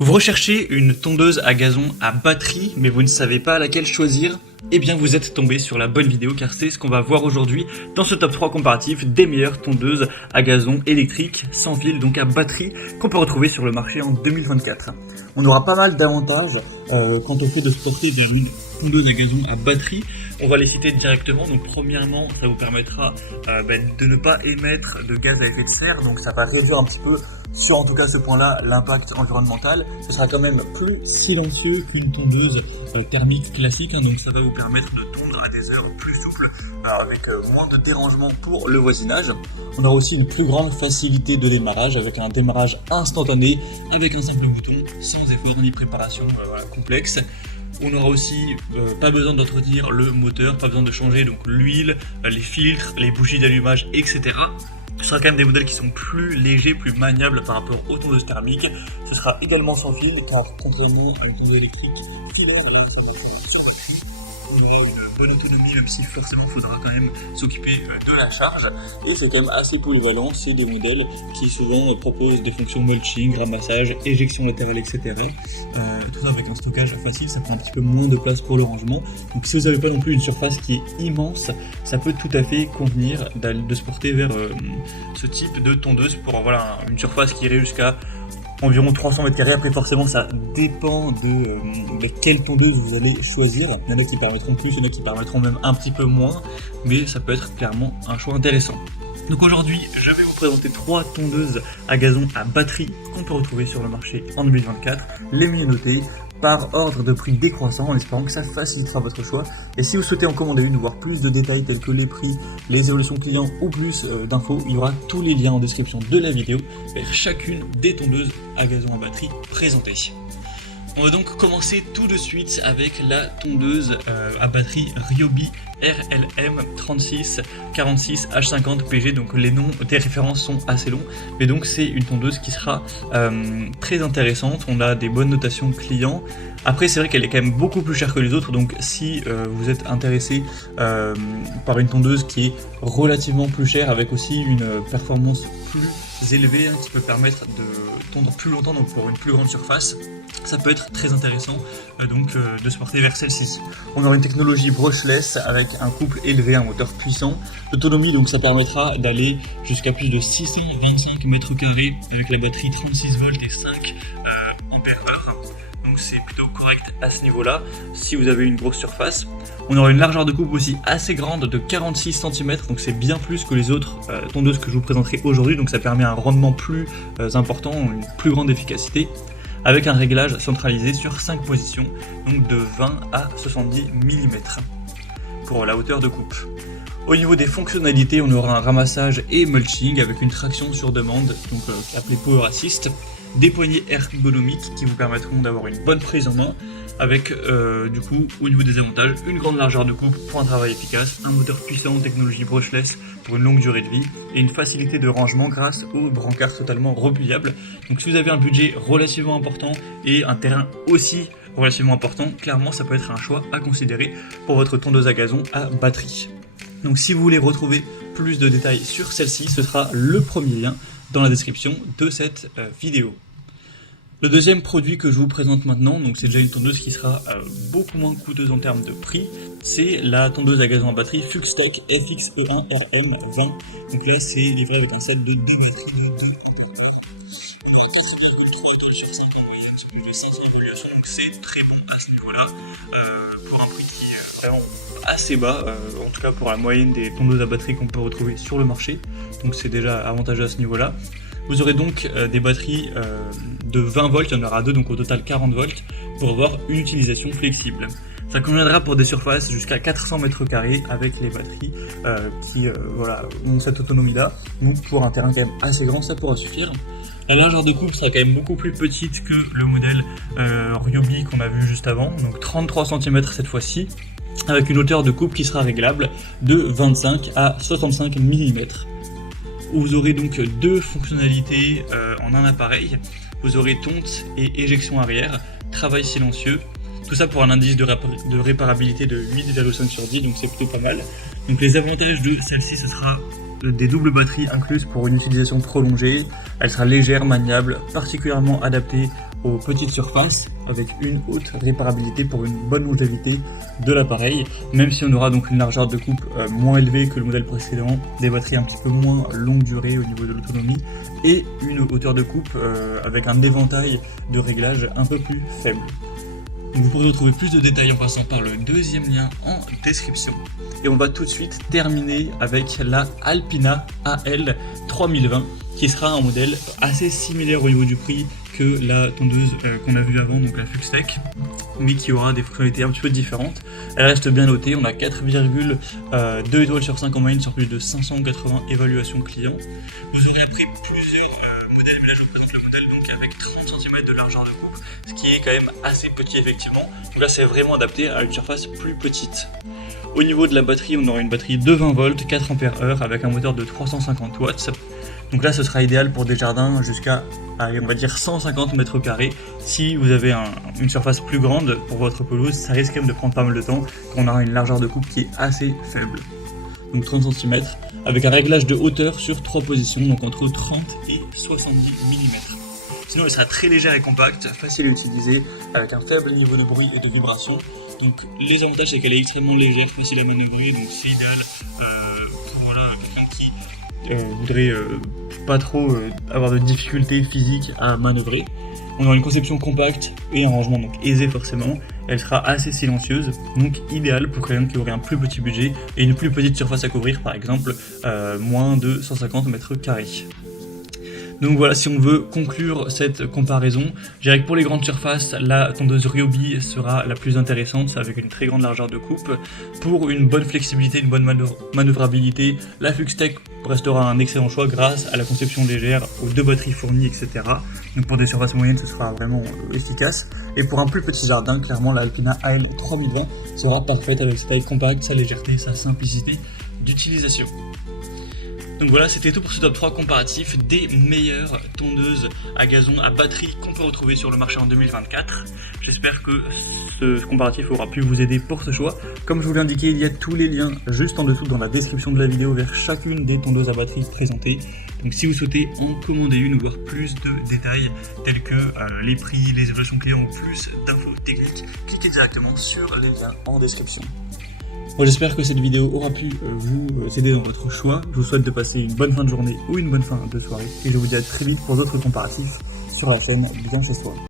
Vous recherchez une tondeuse à gazon à batterie, mais vous ne savez pas laquelle choisir? Eh bien vous êtes tombé sur la bonne vidéo car c'est ce qu'on va voir aujourd'hui dans ce top 3 comparatif des meilleures tondeuses à gazon électriques sans fil, donc à batterie, qu'on peut retrouver sur le marché en 2024. On aura pas mal d'avantages quand on fait de se porter vers une tondeuse à gazon à batterie. On va les citer directement. Donc premièrement, ça vous permettra de ne pas émettre de gaz à effet de serre, donc ça va réduire un petit peu sur en tout cas ce point-là l'impact environnemental. Ce sera quand même plus silencieux qu'une tondeuse thermique classique, donc ça va vous permettre de tondre à des heures plus souples avec moins de dérangement pour le voisinage. On aura aussi une plus grande facilité de démarrage avec un démarrage instantané avec un simple bouton sans effort ni préparation complexe. On n'aura aussi pas besoin d'entretenir le moteur, pas besoin de changer donc l'huile, les filtres, les bougies d'allumage, etc. Ce sera quand même des modèles qui sont plus légers, plus maniables par rapport aux tondeuses thermiques. Ce sera également sans fil, car contrairement à une tondeuse électrique filant là, ça va sur batterie. On aura une bonne autonomie, même si forcément il faudra quand même s'occuper de la charge. Et c'est quand même assez polyvalent, c'est des modèles qui souvent proposent des fonctions mulching, ramassage, éjection latérale, etc. Tout ça avec un stockage facile, ça prend un petit peu moins de place pour le rangement. Donc si vous n'avez pas non plus une surface qui est immense, ça peut tout à fait convenir de se porter vers ce type de tondeuse pour une surface qui irait jusqu'à environ 300 mètres carrés. Après forcément ça dépend de quelle tondeuse vous allez choisir. Il y en a qui permettront plus, il y en a qui permettront même un petit peu moins, mais ça peut être clairement un choix intéressant. Donc aujourd'hui, je vais vous présenter 3 tondeuses à gazon à batterie qu'on peut retrouver sur le marché en 2024, les mieux notées par ordre de prix décroissant, en espérant que ça facilitera votre choix. Et si vous souhaitez en commander une, voir plus de détails tels que les prix, les évolutions clients ou plus d'infos, il y aura tous les liens en description de la vidéo vers chacune des tondeuses à gazon à batterie présentées. On va donc commencer tout de suite avec la tondeuse à batterie Ryobi RLM 36 46 H50 PG. Donc les noms des références sont assez longs, mais donc c'est une tondeuse qui sera très intéressante. On a des bonnes notations clients. Après c'est vrai qu'elle est quand même beaucoup plus chère que les autres, donc si vous êtes intéressé par une tondeuse qui est relativement plus chère avec aussi une performance plus élevée qui peut permettre de tondre plus longtemps, donc pour une plus grande surface, ça peut être très intéressant de se porter vers celle-ci. On aura une technologie brushless avec un couple élevé, un moteur puissant. L'autonomie, donc ça permettra d'aller jusqu'à plus de 625 mètres carrés avec la batterie 36 volts et 5 ampères heure. Donc c'est plutôt correct à ce niveau-là si vous avez une grosse surface. On aura une largeur de coupe aussi assez grande de 46 cm, donc c'est bien plus que les autres tondeuses que je vous présenterai aujourd'hui, donc ça permet un rendement plus important, une plus grande efficacité, avec un réglage centralisé sur 5 positions, donc de 20 à 70 mm pour la hauteur de coupe. Au niveau des fonctionnalités, on aura un ramassage et mulching avec une traction sur demande, donc appelée Power Assist, des poignées ergonomiques qui vous permettront d'avoir une bonne prise en main, avec du coup au niveau des avantages, une grande largeur de coupe pour un travail efficace, un moteur puissant en technologie brushless pour une longue durée de vie et une facilité de rangement grâce aux brancards totalement repliables. Donc si vous avez un budget relativement important et un terrain aussi relativement important, clairement ça peut être un choix à considérer pour votre tondeuse à gazon à batterie. Donc si vous voulez retrouver plus de détails sur celle-ci, ce sera le premier lien dans la description de cette vidéo. Le deuxième produit que je vous présente maintenant, donc c'est déjà une tondeuse qui sera beaucoup moins coûteuse en termes de prix, c'est la tondeuse à gazon à batterie Fullstock FX-E1 RM20. Donc là c'est livré avec un set de 2 batteries de 2 ampères. On aura 4,3 cales sur 5 en moyenne, c'est plus de 500 évaluations, donc c'est très bon à ce niveau-là, pour un prix qui est vraiment assez bas, en tout cas pour la moyenne des tondeuses à batterie qu'on peut retrouver sur le marché, donc c'est déjà avantageux à ce niveau-là. Vous aurez donc des batteries de 20 volts, il y en aura 2, donc au total 40 volts, pour avoir une utilisation flexible. Ça conviendra pour des surfaces jusqu'à 400 mètres carrés avec les batteries qui ont cette autonomie-là. Donc pour un terrain quand même assez grand, ça pourra suffire. La largeur de coupe sera quand même beaucoup plus petite que le modèle Ryobi qu'on a vu juste avant, donc 33 cm cette fois-ci, avec une hauteur de coupe qui sera réglable de 25 à 65 mm. Vous aurez donc 2 fonctionnalités en un appareil. Vous aurez tonte et éjection arrière, travail silencieux, tout ça pour un indice de réparabilité de 8,5 sur 10, donc c'est plutôt pas mal. Donc les avantages de celle-ci, ce sera des doubles batteries incluses pour une utilisation prolongée. Elle sera légère, maniable, particulièrement adaptée aux petites surfaces avec une haute réparabilité pour une bonne longévité de l'appareil, même si on aura donc une largeur de coupe moins élevée que le modèle précédent, des batteries un petit peu moins longue durée au niveau de l'autonomie et une hauteur de coupe avec un éventail de réglages un peu plus faible. Donc vous pourrez retrouver plus de détails en passant par le deuxième lien en description. Et on va tout de suite terminer avec la Alpina AL 3020 qui sera un modèle assez similaire au niveau du prix que la tondeuse qu'on a vue avant, donc la Fuxtech, mais qui aura des fonctionnalités un petit peu différentes. Elle reste bien notée, on a 4,2 étoiles sur 5 en moyenne sur plus de 580 évaluations clients. Vous aurez appris plusieurs modèles, mais là je vous présente le modèle donc avec 30 cm de largeur de coupe, ce qui est quand même assez petit effectivement. Donc là c'est vraiment adapté à une surface plus petite. Au niveau de la batterie, on aura une batterie de 20 volts, 4 ampères-heure avec un moteur de 350 watts. Donc là ce sera idéal pour des jardins jusqu'à, on va dire 150 mètres carrés. Si vous avez une surface plus grande pour votre pelouse, ça risque quand même de prendre pas mal de temps quand on aura une largeur de coupe qui est assez faible. Donc 30 cm avec un réglage de hauteur sur 3 positions, donc entre 30 et 70 mm. Sinon elle sera très légère et compacte, facile à utiliser, avec un faible niveau de bruit et de vibration. Donc les avantages c'est qu'elle est extrêmement légère, facile à manœuvrer, donc c'est idéal pour quelqu'un qui voudrait pas trop avoir de difficultés physiques à manœuvrer. On aura une conception compacte et un rangement donc aisé forcément. Elle sera assez silencieuse, donc idéale pour quelqu'un qui aurait un plus petit budget et une plus petite surface à couvrir, par exemple moins de 150 mètres carrés. Donc voilà, si on veut conclure cette comparaison, je dirais que pour les grandes surfaces, la tondeuse Ryobi sera la plus intéressante, avec une très grande largeur de coupe. Pour une bonne flexibilité, une bonne manœuvrabilité, la Fuxtech restera un excellent choix grâce à la conception légère, aux 2 batteries fournies, etc. Donc pour des surfaces moyennes, ce sera vraiment efficace. Et pour un plus petit jardin, clairement la Alpina AL 3020 sera parfaite avec sa taille compacte, sa légèreté, sa simplicité d'utilisation. Donc voilà, c'était tout pour ce top 3 comparatif des meilleures tondeuses à gazon à batterie qu'on peut retrouver sur le marché en 2024. J'espère que ce comparatif aura pu vous aider pour ce choix. Comme je vous l'ai indiqué, il y a tous les liens juste en dessous dans la description de la vidéo vers chacune des tondeuses à batterie présentées. Donc si vous souhaitez en commander une ou voir plus de détails tels que les prix, les évaluations clients ou plus d'infos techniques, cliquez directement sur les liens en description. Moi j'espère que cette vidéo aura pu vous aider dans votre choix. Je vous souhaite de passer une bonne fin de journée ou une bonne fin de soirée. Et je vous dis à très vite pour d'autres comparatifs sur la chaîne Bien Chez Soi.